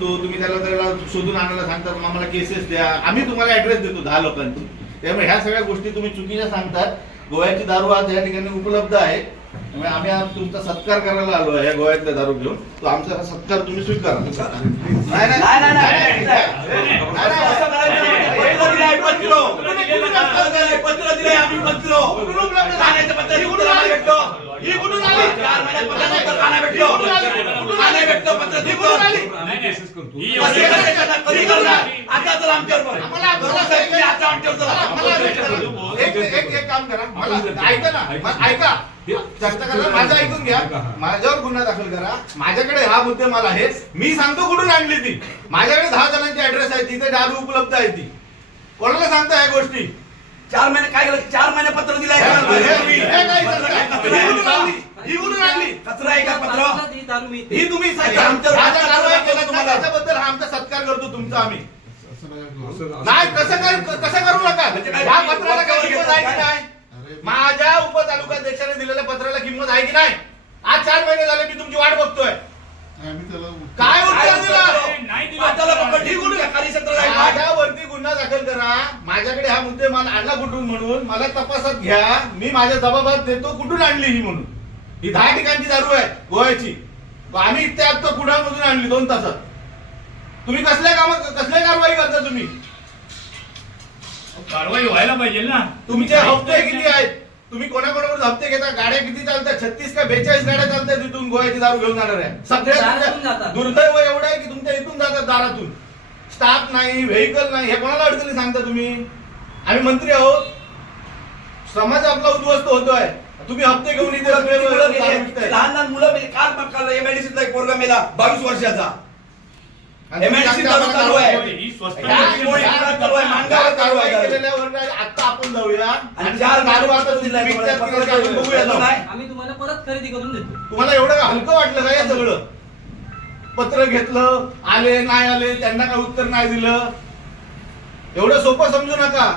असतो तुम्ही त्याला त्याला शोधून आणायला सांगतात मग आम्हाला केसेस द्या. आम्ही तुम्हाला ऍड्रेस देतो दहा लोकांतून त्यामुळे ह्या सगळ्या गोष्टी तुम्ही चुकीच्या सांगतात. गोव्याची दारू आज या ठिकाणी उपलब्ध आहे. त्यामुळे आम्ही आज तुमचा सत्कार करायला आलो आहे या गोव्यातल्या दारू घेऊन. तो आमचा हा सत्कार तुम्ही स्वीकारा. नाही नाही. नाही, नाही, नाही, नाही, नाही. आलं? कसे करणार? कधी करणार? आता आमच्यावर बघ. आम्हाला भरोसा आहे. की आता आमच्यावर. मला. एक एक एक काम करा. मला ऐका ना. ऐका. चर्चा करा. माझं ऐकून घ्या. माझ्यावर गुन्हा दाखल करा. माझ्याकडे हा मुद्देमाल आहे. मी सांगतो कुठून आणली ती. माझ्याकडे दहा जणांची ऍड्रेस आहे. तिथे दारू उपलब्ध आहे ती. कोणाला सांगता या गोष्टी? चार महिने काय केलं? चार महिने पत्र दिलंय. हे- हे- हे काय पत्र सांगताय? आहे, कचरा ही आहे कुठून का? आणली? ही कुठून आणली? कचरा आहे का ही तुम्ही हा आमच्यावर कारवाई केलं तुम्हाला तुम्हाला. त्याच्याबद्दल हा आमचा सत्कार करतो तुमचा आम्ही. नाही कसं कर कसं करू नका? म्हणजे? ह्या पत्राला काय किंमत आहे की नाही? माझ्या उपतालुकाध्यक्षाने दिलेल्या पत्राला किंमत आहे की नाही? आज चार महिने झाले मी तुमची वाट बघतोय. काय उत्तर दिला? माझ्यावरती गुन्हा दाखल करा. माझ्याकडे हा मुद्दे माल आणला कुठून म्हणून? मला तपासात घ्या. मी माझ्या जबाबात देतो. कुठून आणली ही म्हणून? ही दहा ठिकाणची दारू आहे गोव्याची. आम्ही इथे आता कुणामधून आणली दोन तासात. तुम्ही कसल्या काम कसल्या कारवाई करता तुम्ही? कारवाई व्हायला पाहिजे ना. तुमचे हप्ते किती आहेत? तुम्ही कोणाकोणाकडून हप्ते घेता? गाड्या किती चालतात? छत्तीस का बेचाळीस गाड्या चालतात तिथून गोव्याची दारू घेऊन जाणार आहे सगळ्या. दुर्दैव एवढं आहे की तुमच्या इथून जातात दारातून. स्टाफ नाही व्हेकल नाही हे कोणाला अडचणी सांगता तुम्ही? आम्ही मंत्री आहोत. समाज आपला उद्ध्वस्त होतोय. तुम्ही हप्ते घेऊन इथे मुलं गेली? विकताय. लहान लहान मुलं मेली. काल मग काल एमआयडीसीतला एक पोरगा मेला बावीस वर्षाचा आणि तुम्ही चालू आहे. ही स्वस्त या- कोणी या- पुढे चालू आहे, मांगावर या चालू आहे. कारवाई केलेल्यावर आता आपण जाऊया आणि आणि चार दारू आता दिले तुम्ही तुम्हाला विकतात की नाही ते आपण बघूया जाऊ. नाही. आम्ही तुम्हाला परत खरेदी करून देतो तुम्हाला एवढं का हलकं वाटलं का हे सगळं पत्र घेतलं आले नाही आले त्यांना काय उत्तर नाही दिलं एवढं सोपं समजू नका